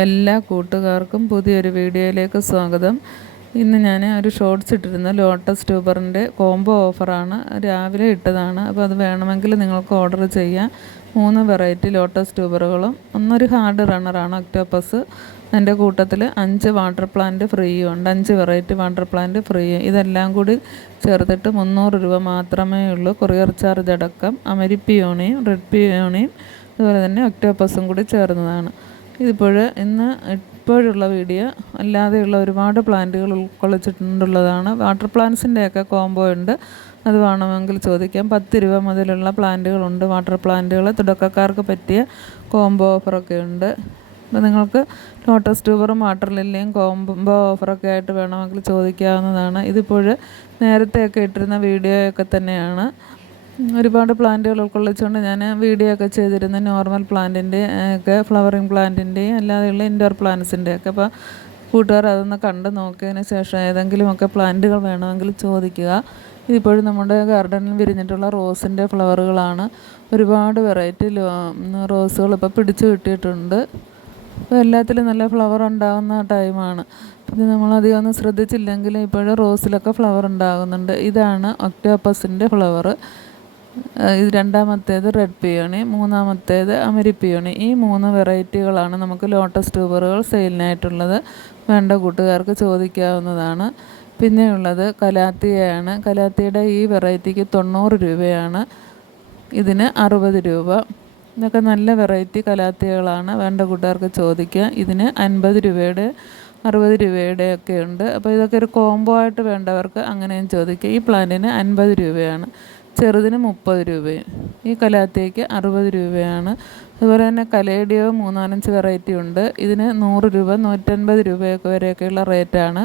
എല്ലാ കൂട്ടുകാർക്കും പുതിയൊരു വീഡിയോയിലേക്ക് സ്വാഗതം. ഇന്ന് ഞാൻ ഒരു ഷോർട്സ് ഇട്ടിരുന്ന ലോട്ടസ് ട്യൂബറിൻ്റെ കോംബോ ഓഫറാണ്. രാവിലെ ഇട്ടതാണ്. അപ്പോൾ അത് വേണമെങ്കിൽ നിങ്ങൾക്ക് ഓർഡർ ചെയ്യാം. 3 വെറൈറ്റി ലോട്ടസ് ട്യൂബറുകളും ഒന്നൊരു ഹാർഡ് റണ്ണറാണ് ഒക്ടോപ്പസ്. എൻ്റെ കൂട്ടത്തിൽ 5 വാട്ടർ പ്ലാന്റ് ഫ്രീയും ഉണ്ട്. 5 വെറൈറ്റി വാട്ടർ പ്ലാന്റ് ഫ്രീ. ഇതെല്ലാം കൂടി ചേർത്തിട്ട് 300 രൂപ മാത്രമേ ഉള്ളൂ. കൊറിയർ ചാർജ് അടക്കം. അമരിപ്പിയോണിയും റെഡ് പിയോണിയും അതുപോലെ തന്നെ ഒക്ടോപ്പസും കൂടി ചേർന്നതാണ്. ഇപ്പോഴുള്ള വീഡിയോ അല്ലാതെയുള്ള ഒരുപാട് പ്ലാന്റുകൾ ഉൾക്കൊള്ളിച്ചിട്ടുള്ളതാണ്. വാട്ടർ പ്ലാന്റ്സിൻ്റെയൊക്കെ കോംബോ ഉണ്ട്. അത് വേണമെങ്കിൽ ചോദിക്കാം. 10 രൂപ മുതലുള്ള പ്ലാന്റുകളുണ്ട്. വാട്ടർ പ്ലാന്റുകൾ തുടക്കക്കാർക്ക് പറ്റിയ കോംബോ ഓഫറൊക്കെ ഉണ്ട്. അപ്പോൾ നിങ്ങൾക്ക് ലോട്ടസ് ട്യൂബറും വാട്ടർ ലില്ലിയും കോംബോ ഓഫറൊക്കെ ആയിട്ട് വേണമെങ്കിൽ ചോദിക്കാവുന്നതാണ്. നേരത്തെയൊക്കെ ഇട്ടിരുന്ന വീഡിയോയൊക്കെ തന്നെയാണ്. ഒരുപാട് പ്ലാന്റുകൾ ഉൾക്കൊള്ളിച്ചുകൊണ്ട് ഞാൻ വീഡിയോ ഒക്കെ ചെയ്തിരുന്നു. നോർമൽ പ്ലാന്റിൻ്റെ ഒക്കെ, ഫ്ലവറിങ് പ്ലാന്റിൻ്റെയും അല്ലാതെയുള്ള ഇൻഡോർ പ്ലാന്റ്സിൻ്റെയൊക്കെ. അപ്പോൾ കൂട്ടുകാർ അതൊന്ന് കണ്ട് നോക്കിയതിന് ശേഷം ഏതെങ്കിലുമൊക്കെ പ്ലാന്റുകൾ വേണമെങ്കിൽ ചോദിക്കുക. ഇതിപ്പോഴും നമ്മുടെ ഗാർഡനിൽ വിരിഞ്ഞിട്ടുള്ള റോസിൻ്റെ ഫ്ലവറുകളാണ്. ഒരുപാട് വെറൈറ്റി റോസുകൾ ഇപ്പോൾ പിടിച്ചു കിട്ടിയിട്ടുണ്ട്. അപ്പോൾ എല്ലാത്തിലും നല്ല ഫ്ലവർ ഉണ്ടാകുന്ന ടൈമാണ്. ഇത് നമ്മളധികം ഒന്നും ശ്രദ്ധിച്ചില്ലെങ്കിൽ ഇപ്പോഴും റോസിലൊക്കെ ഫ്ലവർ ഉണ്ടാകുന്നുണ്ട്. ഇതാണ് ഒക്ടോപ്പസിൻ്റെ ഫ്ലവർ. ഇത് രണ്ടാമത്തേത് റെഡ് പിയോണി, മൂന്നാമത്തേത് അമരിപ്പിയോണി. ഈ 3 വെറൈറ്റികളാണ് നമുക്ക് ലോട്ടസ് ട്യൂബറുകൾ സെയിലിനായിട്ടുള്ളത്. വേണ്ട കൂട്ടുകാർക്ക് ചോദിക്കാവുന്നതാണ്. പിന്നെയുള്ളത് കലാത്തിയയാണ്. കലാത്തിയുടെ ഈ വെറൈറ്റിക്ക് 90 രൂപയാണ്. ഇതിന് 60 രൂപ. ഇതൊക്കെ നല്ല വെറൈറ്റി കലാത്തിയകളാണ്. വേണ്ട കൂട്ടുകാർക്ക് ചോദിക്കുക. ഇതിന് 50 രൂപയുടെ 60 രൂപയുടെ ഒക്കെ ഉണ്ട്. അപ്പോൾ ഇതൊക്കെ ഒരു കോംബോ ആയിട്ട് വേണ്ടവർക്ക് അങ്ങനെയും ചോദിക്കുക. ഈ പ്ലാന്റിന് 50 രൂപയാണ്. ചെറുതിന് 30 രൂപയും. ഈ കലാത്തിയയ്ക്ക് 60 രൂപയാണ്. അതുപോലെ തന്നെ കലേഡിയോ 3-4 വെറൈറ്റി ഉണ്ട്. ഇതിന് 100 രൂപ 150 രൂപയൊക്കെ വരെയൊക്കെയുള്ള റേറ്റാണ്.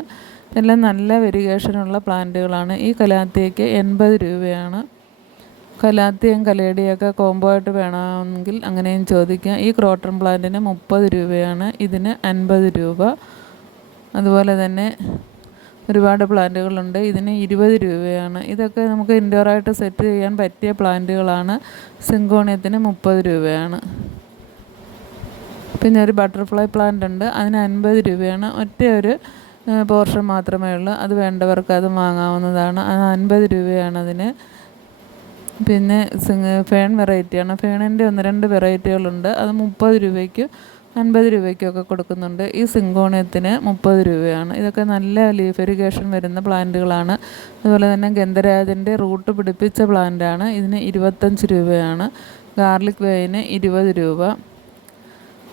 എല്ലാം നല്ല വെരിഗേഷനുള്ള പ്ലാന്റുകളാണ്. ഈ കലാത്തിയയ്ക്ക് 80 രൂപയാണ്. കലാത്തിയും കലേഡിയൊക്കെ കോംബോ ആയിട്ട് വേണമെങ്കിൽ അങ്ങനെയും ചോദിക്കാം. ഈ ക്രോട്ടൺ പ്ലാന്റിന് 30 രൂപയാണ്. ഇതിന് 50 രൂപ. അതുപോലെ തന്നെ ഒരുപാട് പ്ലാന്റുകളുണ്ട്. ഇതിന് 20 രൂപയാണ്. ഇതൊക്കെ നമുക്ക് ഇൻഡോറായിട്ട് സെറ്റ് ചെയ്യാൻ പറ്റിയ പ്ലാന്റുകളാണ്. സിങ്കോണിയത്തിന് 30 രൂപയാണ്. പിന്നെ ഒരു ബട്ടർഫ്ലൈ പ്ലാന്റ് ഉണ്ട്. അതിന് 50 രൂപയാണ്. ഒരു പോർഷൻ മാത്രമേ ഉള്ളൂ. അത് വേണ്ടവർക്ക് അത് വാങ്ങാവുന്നതാണ്. അത് 50 രൂപയാണ് അതിന്. പിന്നെ ഫേൺ വെറൈറ്റിയാണ്. ഫേണിൻ്റെ 1-2 വെറൈറ്റികളുണ്ട്. അത് 30 രൂപയ്ക്ക് 50 രൂപയ്ക്കൊക്കെ കൊടുക്കുന്നുണ്ട്. ഈ സിങ്കോണിയത്തിന് 30 രൂപയാണ്. ഇതൊക്കെ നല്ല ലീഫ് ഇറിഗേഷൻ വരുന്ന പ്ലാന്റുകളാണ്. അതുപോലെ തന്നെ ഗന്ധരാജൻ്റെ റൂട്ട് പിടിപ്പിച്ച പ്ലാന്റാണ്. ഇതിന് 25 രൂപയാണ്. ഗാർലിക് വൈന് 20 രൂപ.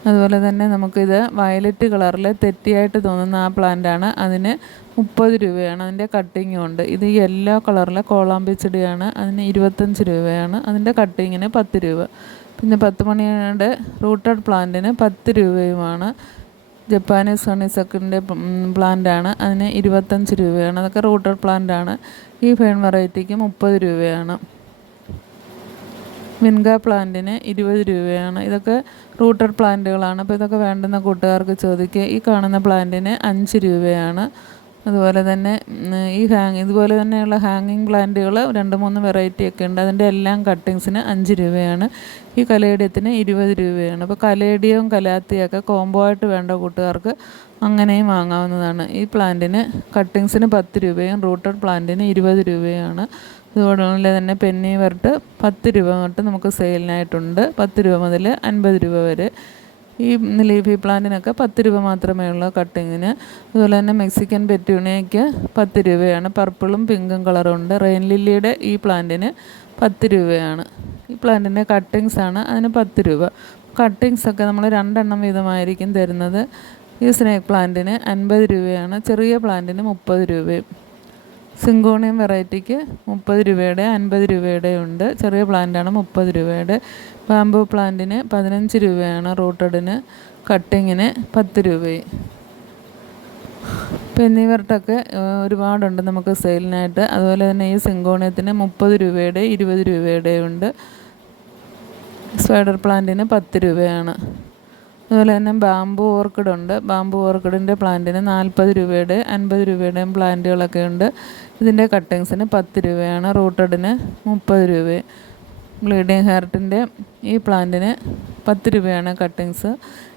അതുപോലെ തന്നെ നമുക്കിത് വയലറ്റ് കളറിൽ തെറ്റിയായിട്ട് തോന്നുന്ന ആ പ്ലാന്റാണ്. അതിന് 30 രൂപയാണ്. അതിൻ്റെ കട്ടിങ്ങും ഉണ്ട്. ഇത് യെല്ലോ കളറിലെ കോളാമ്പിച്ചെടിയാണ്. അതിന് 25 രൂപയാണ്. അതിൻ്റെ കട്ടിങ്ങിന് 10 രൂപ. പിന്നെ 10 മണിയുടെ റൂട്ടഡ് പ്ലാന്റിന് 10 രൂപയുമാണ്. ജപ്പാനീസ് ഹണിസക്കിൻ്റെ പ്ലാന്റാണ്. അതിന് 25 രൂപയാണ്. അതൊക്കെ റൂട്ടഡ് പ്ലാന്റാണ്. ഈ ഫേൺ വെറൈറ്റിക്ക് 30 രൂപയാണ്. വിൻഗ പ്ലാന്റിന് 20 രൂപയാണ്. ഇതൊക്കെ റൂട്ടഡ് പ്ലാന്റുകളാണ്. അപ്പോൾ ഇതൊക്കെ വേണ്ടുന്ന കൂട്ടുകാർക്ക് ചോദിക്കുക. ഈ കാണുന്ന പ്ലാന്റിന് 5 രൂപയാണ്. അതുപോലെ തന്നെ ഇതുപോലെ തന്നെയുള്ള ഹാങ്ങിങ് പ്ലാന്റുകൾ 2-3 വെറൈറ്റി ഒക്കെ ഉണ്ട്. അതിൻ്റെ എല്ലാം കട്ടിങ്സിന് 5 രൂപയാണ്. ഈ കലേഡിയത്തിന് 20 രൂപയാണ്. അപ്പോൾ കലേഡിയവും കലാത്തിയൊക്കെ കോംബോ ആയിട്ട് വേണ്ട കൂട്ടുകാർക്ക് അങ്ങനെയും വാങ്ങാവുന്നതാണ്. ഈ പ്ലാന്റിന് കട്ടിങ്സിന് 10 രൂപയും റൂട്ടഡ് പ്ലാന്റിന് 20 രൂപയാണ്. അതുപോലെ തന്നെ പെന്നി വെർട്ട് 10 രൂപ തൊട്ട് നമുക്ക് സെയിലിനായിട്ടുണ്ട്. 10 രൂപ മുതൽ 50 രൂപ വരെ. ഈ ലീഫി പ്ലാന്റിനൊക്കെ 10 രൂപ മാത്രമേ ഉള്ളൂ കട്ടിങ്ങിന്. അതുപോലെ തന്നെ മെക്സിക്കൻ പെറ്റൂണിയയ്ക്ക് 10 രൂപയാണ്. പർപ്പിളും പിങ്കും കളറും ഉണ്ട്. റെയിൻ ലില്ലിയുടെ ഈ പ്ലാന്റിന് 10 രൂപയാണ്. ഈ പ്ലാന്റിൻ്റെ കട്ടിങ്സാണ്. അതിന് 10 രൂപ. കട്ടിങ്സൊക്കെ നമ്മൾ 2 എണ്ണം വീതമായിരിക്കും തരുന്നത്. ഈ സ്നേക്ക് പ്ലാന്റിന് 50 രൂപയാണ്. ചെറിയ പ്ലാന്റിന് 30 രൂപയും. സിങ്കോണിയം വെറൈറ്റിക്ക് 30 രൂപയുടെ 50 രൂപയുടെ ഉണ്ട്. ചെറിയ പ്ലാന്റാണ് 30 രൂപയുടെ. ബാംബു പ്ലാന്റിന് 15 രൂപയാണ്. റൂട്ടഡിന് കട്ടിങ്ങിന് 10 രൂപയും. പെന്നിവർട്ടൊക്കെ ഒരുപാടുണ്ട് നമുക്ക് സെയിലിനായിട്ട്. അതുപോലെ തന്നെ ഈ സിങ്കോണിയത്തിന് 30 രൂപയുടെ 20 രൂപയുടെ ഉണ്ട്. സ്പൈഡർ പ്ലാന്റിന് 10 രൂപയാണ്. അതുപോലെ തന്നെ ബാംബു ഓർക്കിഡ് ഉണ്ട്. ബാംബു ഓർക്കിഡിൻ്റെ പ്ലാന്റിന് 40 രൂപയുടെ 50 രൂപയുടെയും പ്ലാന്റുകളൊക്കെ ഉണ്ട്. ഇതിൻ്റെ കട്ടിങ്സിന് 10 രൂപയാണ്. റൂട്ടഡിന് 30 രൂപയും. ബ്ലീഡിങ് ഹാർട്ടിൻ്റെ ഈ പ്ലാന്റിന് 10 രൂപയാണ് കട്ടിങ്സ്.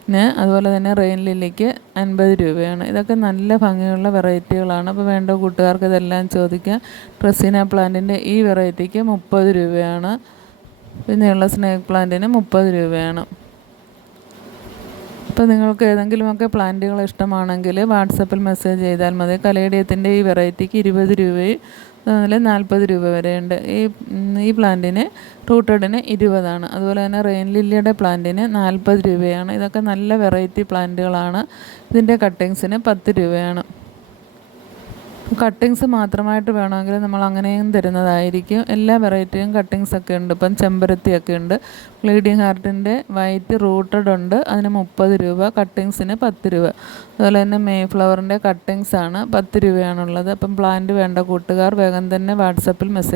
പിന്നെ അതുപോലെ തന്നെ റെയിൻ ലില്ലിക്ക് 50 രൂപയാണ്. ഇതൊക്കെ നല്ല ഭംഗിയുള്ള വെറൈറ്റികളാണ്. അപ്പോൾ വേണ്ട കൂട്ടുകാർക്ക് ഇതെല്ലാം ചോദിക്കാം. ഡ്രസീന പ്ലാന്റിൻ്റെ ഈ വെറൈറ്റിക്ക് 30 രൂപയാണ്. പിന്നെയുള്ള സ്നേക്ക് പ്ലാന്റിന് 30 രൂപയാണ്. അപ്പോൾ നിങ്ങൾക്ക് ഏതെങ്കിലുമൊക്കെ പ്ലാന്റുകൾ ഇഷ്ടമാണെങ്കിൽ വാട്സപ്പിൽ മെസ്സേജ് ചെയ്താൽ മതി. കലേഡിയത്തിൻ്റെ ഈ വെറൈറ്റിക്ക് 20 രൂപയും അതുപോലെ 40 രൂപ വരെയുണ്ട്. ഈ പ്ലാന്റിന് റൂട്ടഡിന് 20 അതുപോലെ തന്നെ റെയിൻ ലില്ലിയുടെ പ്ലാന്റിന് 40 രൂപയാണ്. ഇതൊക്കെ നല്ല വെറൈറ്റി പ്ലാന്റുകളാണ്. ഇതിൻ്റെ കട്ടിങ്സിന് 10 രൂപയാണ്. കട്ടിങ്സ് മാത്രമായിട്ട് വേണമെങ്കിൽ നമ്മൾ അങ്ങനെയും തരുന്നതായിരിക്കും. എല്ലാ വെറൈറ്റിയും കട്ടിങ്സൊക്കെ ഉണ്ട്. ഇപ്പം ചെമ്പരത്തിയൊക്കെ ഉണ്ട്. ബ്ലീഡിങ് ഹാർട്ടിൻ്റെ വൈറ്റ് റൂട്ടഡ് ഉണ്ട്, അതിന് 30 രൂപ, കട്ടിങ്സിന് 10 രൂപ. അതുപോലെ തന്നെ മേഫ്ലവറിൻ്റെ കട്ടിങ്സാണ് 10 രൂപയാണുള്ളത്. അപ്പം പ്ലാന്റ് വേണ്ട കൂട്ടുകാർ വേഗം തന്നെ വാട്സപ്പിൽ മെസ്സേജ്